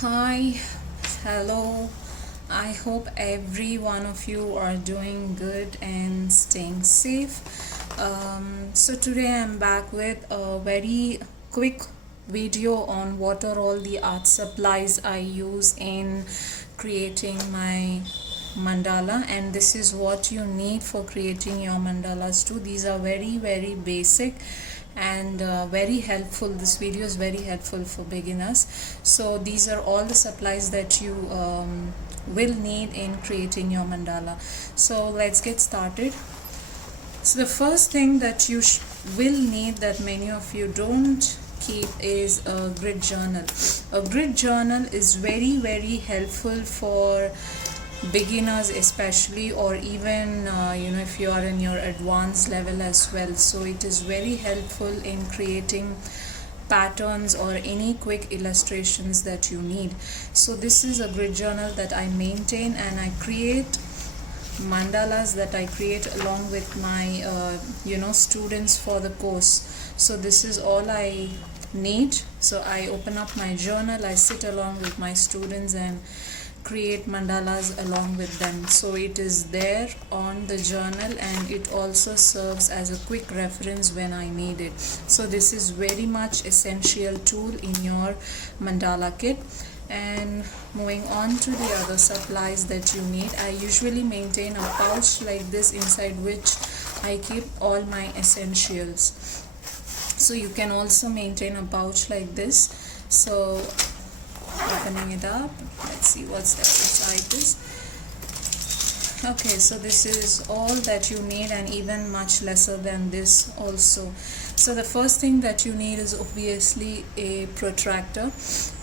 Hi, hello. I hope every one of you are doing good and staying safe. So, today I'm back with a very quick video on what are all the art supplies I use in creating my mandala, and this is what you need for creating your mandalas too. These are very basic and very helpful. This video is very helpful for beginners. So these are all the supplies that you will need in creating your mandala. So let's get started. So the first thing that you will need, that many of you don't keep, is a grid journal. A grid journal is very helpful for beginners especially, or even if you are in your advanced level as well. So it is very helpful in creating patterns or any quick illustrations that you need. So this is a grid journal that I maintain, and I create mandalas that I create along with my students for the course. So this is all I need. So I open up my journal, I sit along with my students and create mandalas along with them. So it is there on the journal, and it also serves as a quick reference when I need it. So this is very much essential tool in your mandala kit. And moving on to the other supplies that you need, I usually maintain a pouch like this, inside which I keep all my essentials. So you can also maintain a pouch like this. So opening it up, let's see what's there inside this. Okay, so this is all that you need, and even much lesser than this also. So the first thing that you need is obviously a protractor,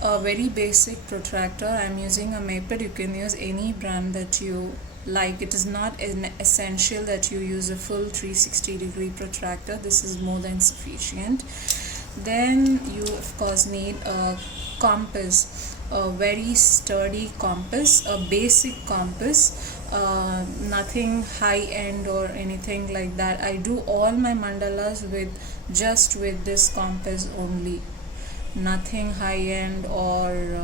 a very basic protractor. I'm using a Maper. You can use any brand that you like. It is not an essential that you use a full 360-degree protractor. This is more than sufficient. Then you of course need a compass, a very sturdy compass, a basic compass, nothing high end or anything like that. I do all my mandalas with this compass only, nothing high end or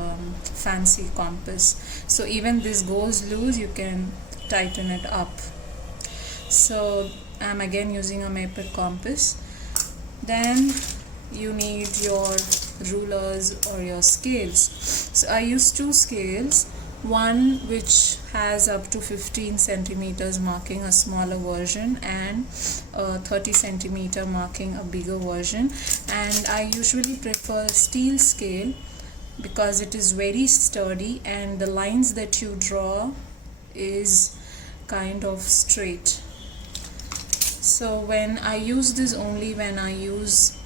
fancy compass. So even this goes loose, you can tighten it up. So I'm again using a Maper compass. Then you need your rulers or your scales. So I use two scales, one which has up to 15 centimeters marking a smaller version, and 30 centimeter marking a bigger version. And I usually prefer steel scale because it is very sturdy, and the lines that you draw is kind of straight. So when I use this, only when I use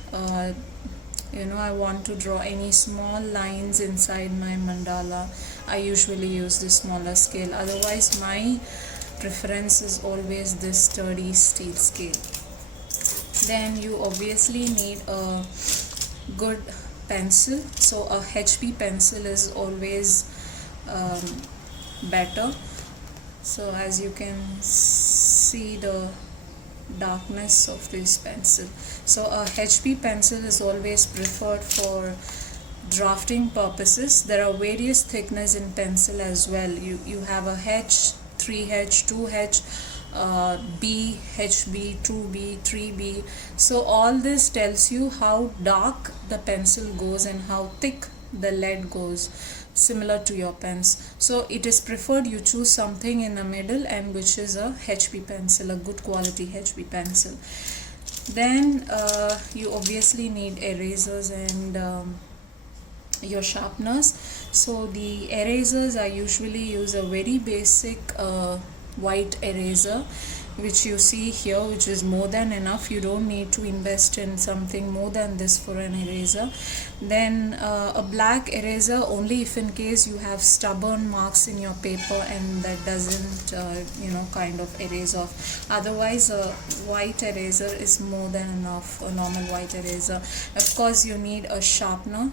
I want to draw any small lines inside my mandala, I usually use the smaller scale. Otherwise my preference is always this sturdy steel scale. Then you obviously need a good pencil. So a HB pencil is always better. So as you can see the darkness of this pencil, so a HB pencil is always preferred for drafting purposes. There are various thickness in pencil as well. You have a H, 3H, 2H, B, HB, 2B, 3B. So all this tells you how dark the pencil goes and how thick the lead goes, similar to your pens. So it is preferred you choose something in the middle, and which is a HB pencil, a good quality HB pencil. Then you obviously need erasers and your sharpeners. So the erasers, I usually use a very basic white eraser, which you see here, which is more than enough. You don't need to invest in something more than this for an eraser. Then a black eraser only if in case you have stubborn marks in your paper and that doesn't kind of erase off. Otherwise a white eraser is more than enough, a normal white eraser. Of course you need a sharpener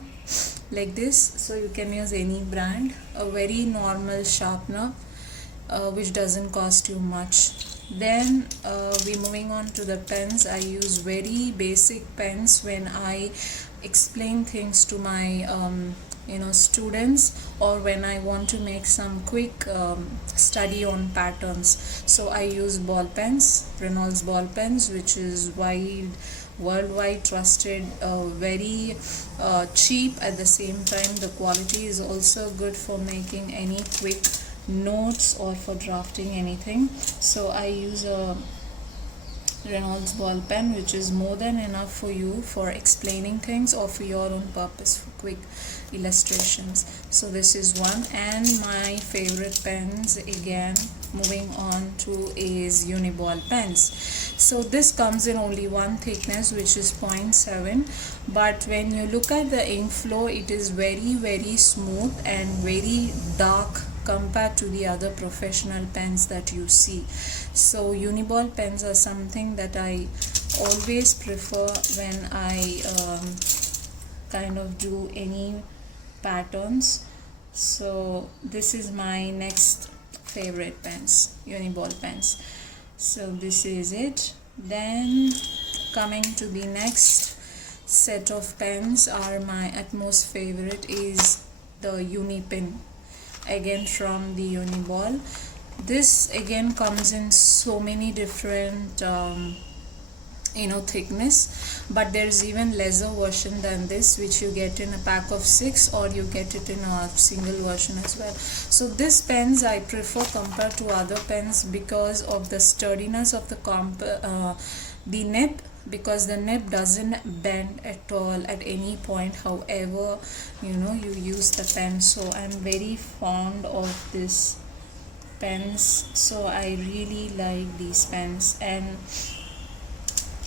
like this, so you can use any brand, a very normal sharpener which doesn't cost you much. Then we moving on to the pens. I use very basic pens when I explain things to my students, or when I want to make some quick study on patterns. So I use ball pens, Reynolds ball pens, which is worldwide trusted, very cheap. At the same time, the quality is also good for making any quick notes or for drafting anything. So I use a Reynolds ball pen, which is more than enough for you for explaining things or for your own purpose, for quick illustrations. So this is one. And my favorite pens, again moving on to, is Uniball pens. So this comes in only one thickness, which is 0.7, but when you look at the ink flow, it is very smooth and very dark compared to the other professional pens that you see. So Uniball pens are something that I always prefer when I kind of do any patterns. So this is my next favorite pens, Uniball pens. So this is it. Then coming to the next set of pens, are my utmost favorite is the Unipin, again from the Uniball. This again comes in so many different thickness, but there's even lesser version than this, which you get in a pack of 6, or you get it in a single version as well. So this pens I prefer compared to other pens because of the sturdiness of the nib, because the nib doesn't bend at all at any point, however you use the pen. So I'm very fond of this pens, so I really like these pens. And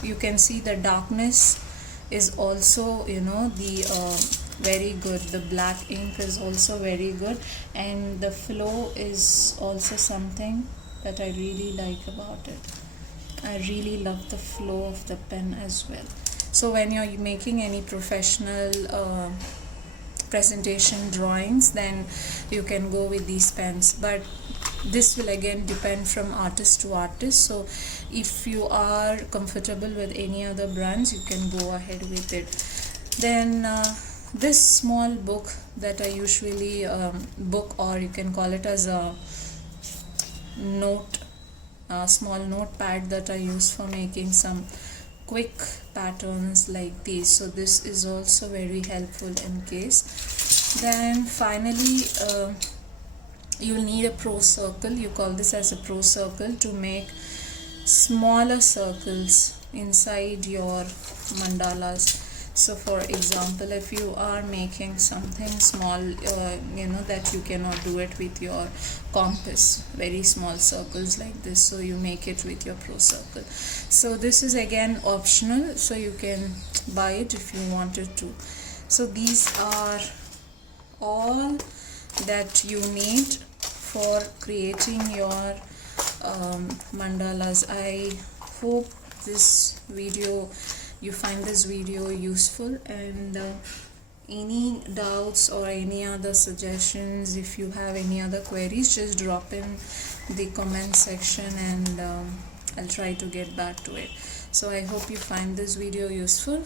you can see the darkness is also very good. The black ink is also very good, and the flow is also something that I really like about it. I really love the flow of the pen as well. So when you're making any professional presentation drawings, then you can go with these pens, but this will again depend from artist to artist. So if you are comfortable with any other brands, you can go ahead with it. Then this small book that I usually book, or you can call it as a small notepad that I use for making some quick patterns like these. So this is also very helpful in case. Then finally you'll need a pro circle. You call this as a pro circle to make smaller circles inside your mandalas. So for example, if you are making something small, that you cannot do it with your compass, very small circles like this, so you make it with your pro circle. So this is again optional, so you can buy it if you wanted to. So these are all that you need for creating your mandalas. I hope you find this video useful, and any doubts or any other suggestions, if you have any other queries, just drop in the comment section, and I'll try to get back to it. So I hope you find this video useful.